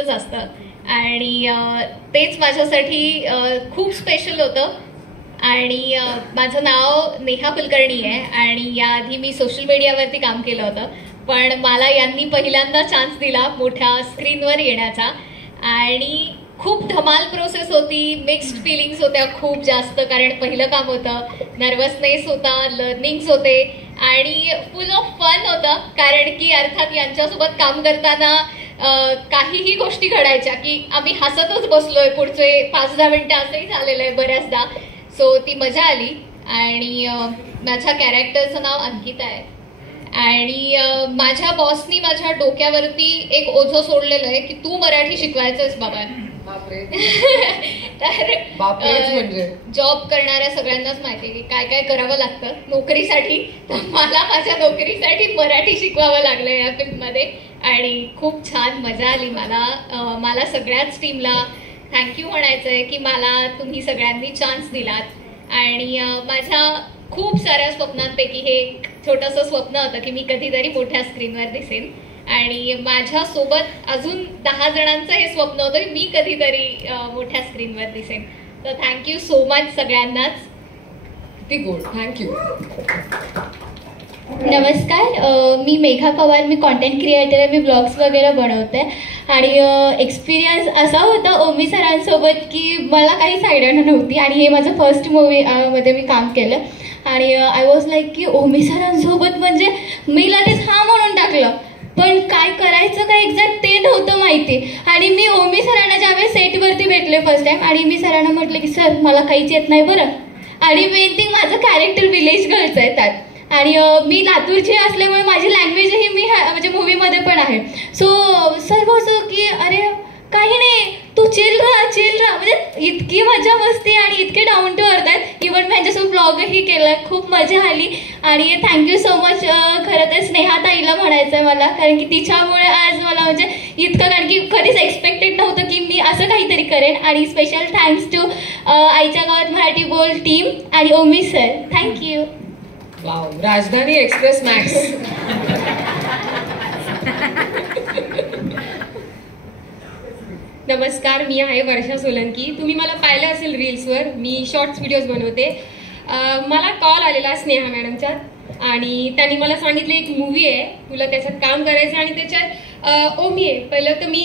असतं आणि तेच माझ्यासाठी खूप स्पेशल होतं. आणि माझं नाव नेहा कुलकर्णी आहे आणि याआधी मी सोशल मीडियावरती काम केलं होतं, पण मला यांनी पहिल्यांदा चान्स दिला मोठ्या स्क्रीनवर येण्याचा. आणि खूप धमाल प्रोसेस होती, मिक्स्ड फिलिंग्स होत्या खूप जास्त, कारण पहिलं काम होतं, नर्वसनेस होता, लर्निंग्स होते आणि फुल ऑफ फन होतं. कारण की अर्थात यांच्यासोबत काम करताना काहीही गोष्टी घडायच्या की आम्ही हसतच बसलोय पुढचे 5-10 मिनिटं, असंही झालेलं आहे बऱ्याचदा. सो ती मजा आली. आणि माझ्या कॅरेक्टरचं नाव अंकिता आहे आणि माझ्या बॉसनी माझ्या डोक्यावरती एक ओझं सोडलेलं आहे की तू मराठी शिकवायचंच बाबा. तर जॉब करणाऱ्या सगळ्यांनाच माहिती आहे की काय काय करावं लागतं नोकरीसाठी. तर मला माझ्या नोकरीसाठी मराठी शिकवावं लागलं या फिल्ममध्ये आणि खूप छान मजा आली. मला सगळ्याच टीमला थँक्यू म्हणायचं आहे की मला तुम्ही सगळ्यांनी चान्स दिलात. आणि माझ्या खूप साऱ्या स्वप्नांपैकी हे एक छोटंसं स्वप्न होतं की मी कधीतरी मोठ्या स्क्रीनवर दिसेन आणि माझ्यासोबत अजून 10 जणांचं हे स्वप्न होतं की मी कधीतरी मोठ्या स्क्रीनवर दिसेन. तर थँक्यू सो मच सगळ्यांनाच. किती गुड, थँक्यू. नमस्कार, मी मेघा पवार, मी कॉन्टेंट क्रिएटर आहे, मी ब्लॉग्स वगैरे बनवते. आणि एक्सपिरियन्स असा होता ओमी सरांसोबत की मला काहीच आयडिया नव्हती आणि हे माझं फर्स्ट मूवी मध्ये मी काम केलं. आणि आय वॉज लाईक की ओमी सरांसोबत म्हणजे मी लगेच हा म्हणून टाकलं, पण काय करायचं काय एक्झॅक्ट ते नव्हतं माहिती. आणि मी ओमी सरांना ज्यावेळेस सेटवरती भेटले फर्स्ट टाइम आणि मी सरांना म्हटलं की सर मला काहीच येत नाही बरं. आणि मेन थिंग माझं कॅरेक्टर विलेज गर्लचं आहे त्यात आणि मी लातूरची असल्यामुळे माझी लँग्वेजही मी म्हणजे मूवीमध्ये पण आहे. सो सर्व असं की अरे काही नाही तू चिल राहा म्हणजे इतकी मजा मस्ती आणि इतके डाऊन टू अर्थ आहेत. इव्हन मी ह्याच्यासोबत ब्लॉगही केला, खूप मजा आली. आणि थँक्यू सो मच खरं तर स्नेहा ताईला म्हणायचं आहे मला, कारण की तिच्यामुळे आज मला म्हणजे इतकं, कारण की कधीच एक्सपेक्टेड नव्हतं की मी असं काहीतरी करेन. आणि स्पेशल थँक्स टू आईच्या गावात मराठी बोल टीम आणि ओमी सर, थँक्यू. वाव, राजधानी एक्सप्रेस मॅक्स. नमस्कार, मी आहे वर्षा सोलंकी. तुम्ही मला पाहिलं असेल रील्सवर, मी शॉर्ट्स व्हिडिओज बनवते. मला कॉल आलेला स्नेहा मॅडमचा आणि त्यांनी मला सांगितलं एक मूवी आहे, तुला त्याच्यात काम करायचं आणि त्याच्यात ओमी आहे. पहिलं तर मी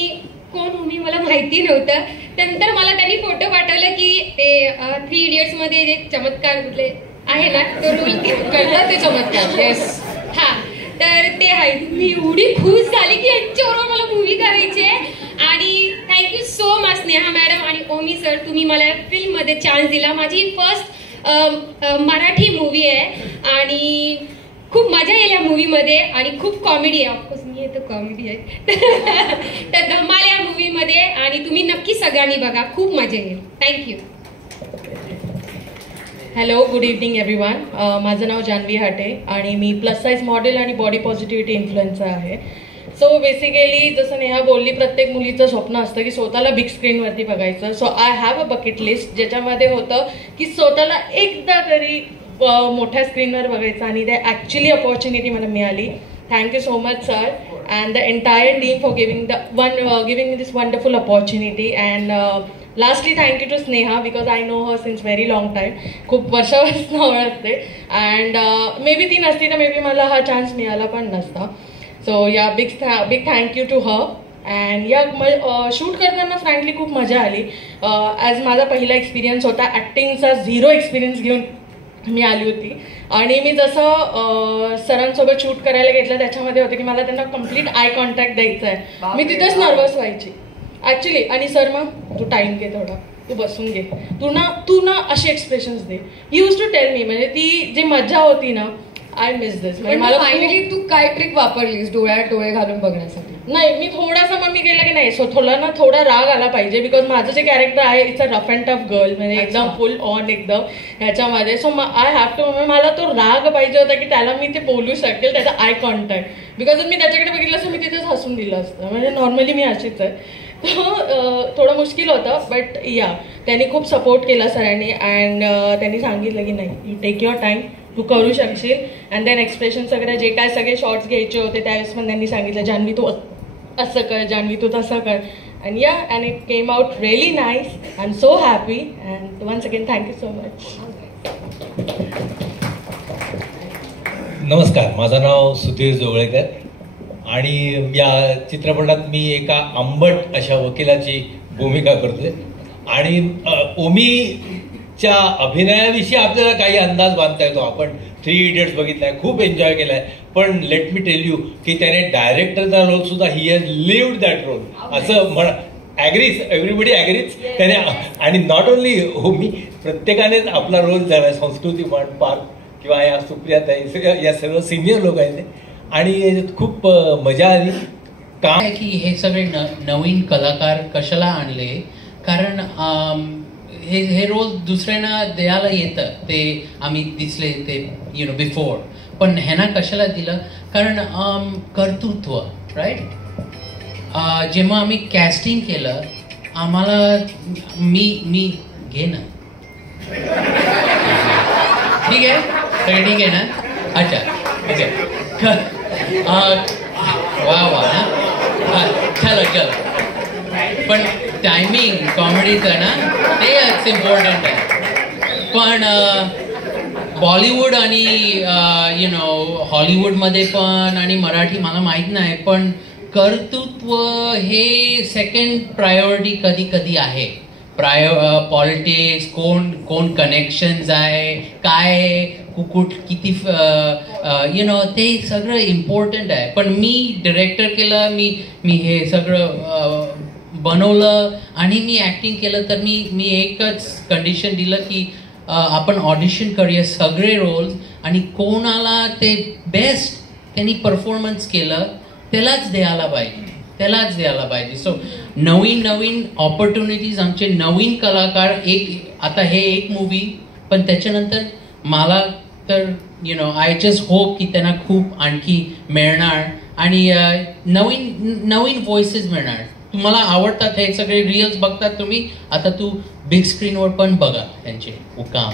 कोण ओमी मला माहिती नव्हतं. त्यानंतर मला त्यांनी फोटो पाठवलं की ते 3 इडियट्समध्ये जे चमत्कार कुठले आहे ना, तो रोल कळलं ते चमत्कार. येस, हा, तर ते आहे. मी एवढी खुश झाली की यांच्याबरोबर मला मूवी करायची आहे. आणि thank you so much Sneha madam आणि ओमी सर, तुम्ही मला फिल्ममध्ये चान्स दिला. माझी फर्स्ट मराठी मूवी आहे आणि खूप मजा येईल या मूवीमध्ये आणि खूप कॉमेडी आहे. ऑफकोर्स मी आहे तर कॉमेडी आहे. तर धमाल या मूवीमध्ये आणि तुम्ही नक्की सगळ्यांनी बघा, खूप मजा येईल. Thank you. Hello, good evening everyone. माझं नाव जान्हवी हाटे आणि मी प्लस साईज मॉडेल आणि बॉडी पॉझिटिव्हिटी इन्फ्लुएन्सर आहे. सो बेसिकली जसं नेहा बोलली, प्रत्येक मुलीचं स्वप्न असतं की स्वतःला बिग स्क्रीनवरती बघायचं. So I have a bucket list ज्याच्यामध्ये होतं की स्वतःला एकदा तरी मोठ्या स्क्रीनवर बघायचं आणि ते ॲक्च्युली अपॉर्च्युनिटी मला मिळाली. Thank you so much sir and the entire team for giving me this wonderful opportunity. And lastly thank you to Sneha because I know her since very long time. खूप वर्षापासून ओळखते अँड मे बी ती नसती तर may be मला हा chance मिळाला पण नसता. सो या big thank you to her. And या शूट करताना फ्रँकली खूप मजा आली. ॲज माझा पहिला एक्सपिरियन्स होता, ॲक्टिंगचा 0 एक्सपिरियन्स घेऊन मी आली होती. आणि मी जसं सरांसोबत शूट करायला घेतलं त्याच्यामध्ये होतं की मला त्यांना कम्प्लीट आय कॉन्टॅक्ट द्यायचा आहे. मी तिथेच नर्वस व्हायची ॲक्च्युली. आणि सर मग तू टाईम घे थोडा, तू बसून घे, तू ना असे एक्सप्रेशन्स दे. ही यूज टू टेल मी. म्हणजे ती जी मजा होती ना, आय मिस दिस. म्हणजे मला फायनली तू काय ट्रिक वापरलीस डोळ्यात डोळे घालून बघण्यासाठी? नाही, मी थोडासा मग मी केलं की नाही, सो थोडा राग आला पाहिजे बिकॉज माझं जे कॅरेक्टर आहे it's a rough and tough girl, म्हणजे एकदम फुल ऑन एकदम ह्याच्यामध्ये. सो आय हॅव टू, मला तो राग पाहिजे होता की त्याला मी ते बोलू शकेल, त्याचा आय कॉन्टॅक्ट. बिकॉज मी त्याच्याकडे बघितलं असतं मी तिथेच हसून दिलं असतं. म्हणजे नॉर्मली मी अशीच आहे. थोडं मुश्किल होतं बट या त्यांनी खूप सपोर्ट केला सरांनी. अँड त्यांनी सांगितलं की नाही, यू टेक युअर टाईम, तू करू शकशील. अँड देन एक्सप्रेशन्स वगैरे जे काय सगळे शॉर्ट्स घ्यायचे होते त्यावेळेस पण त्यांनी सांगितलं जान्हवी तू असं कर, जान्हवी तू तसं कर. and yeah, and it came out really nice. I'm so happy, and once again thank you so much. नमस्कार, माझं नाव सुधीर जोगळेकर आणि या चित्रपटात मी एका आंबट अशा वकिलाची भूमिका करतोय आणि ओमीच्या अभिनयाविषयी आपल्याला काही अंदाज बांधता येतो. आपण 3 इडियट्स बघितलाय, खूप एन्जॉय केलाय, पण लेट मी टेल यू की त्याने डायरेक्टरचा रोल सुद्धा he has lived that role असं म्हण. ॲग्रीज, एव्हरीबडी ॲग्रीज त्याने. आणि नॉट ओनली ओमी, प्रत्येकानेच आपला रोल झाला. संस्कृती म्हण, पार्थ किंवा या सुप्रियाताई, या सर्व सिनियर लोक आहेत आणि खूप मजा आली. काम आहे की हे सगळे नवीन कलाकार कशाला आणले, कारण हे रोल दुसऱ्यांना द्यायला येतं, ते आम्ही दिसले ते बिफोर, पण ह्यांना कशाला दिलं, कारण कर्तृत्व, राईट. जेव्हा आम्ही कॅस्टिंग केलं आम्हाला मी घे ना, ठीक आहे सगळे ठीक आहे ना, अच्छा ठीक आहे, वा ना, चलो. पण टायमिंग कॉमेडीचं ना तेच इम्पॉर्टंट आहे. पण बॉलिवूड आणि हॉलिवूडमध्ये पण आणि मराठी मला माहीत नाही, पण कर्तृत्व हे सेकंड प्रायोरिटी कधी कधी आहे. पॉलिटिक्स, कोण कनेक्शन्स आहे, काय कुकुट किती ते सगळं इम्पॉर्टंट आहे. पण मी डिरेक्टर केलं, मी हे सगळं बनवलं आणि मी ॲक्टिंग केलं, तर मी एकच कंडिशन दिलं की आपण ऑडिशन करूया सगळे रोल्स आणि कोणाला ते बेस्ट त्यांनी परफॉर्मन्स केलं त्यालाच द्यायला पाहिजे. सो नवीन ऑपॉर्च्युनिटीज, आमचे नवीन कलाकार, आता हे एक मूवी, पण त्याच्यानंतर मला तर आय जस्ट होप की त्यांना खूप आणखी मिळणार आणि नवीन व्हॉइसेस मिळणार. तुम्हाला आवडतात हे सगळे रील्स बघतात तुम्ही, आता तू बिग स्क्रीनवर पण बघा त्यांचे काम,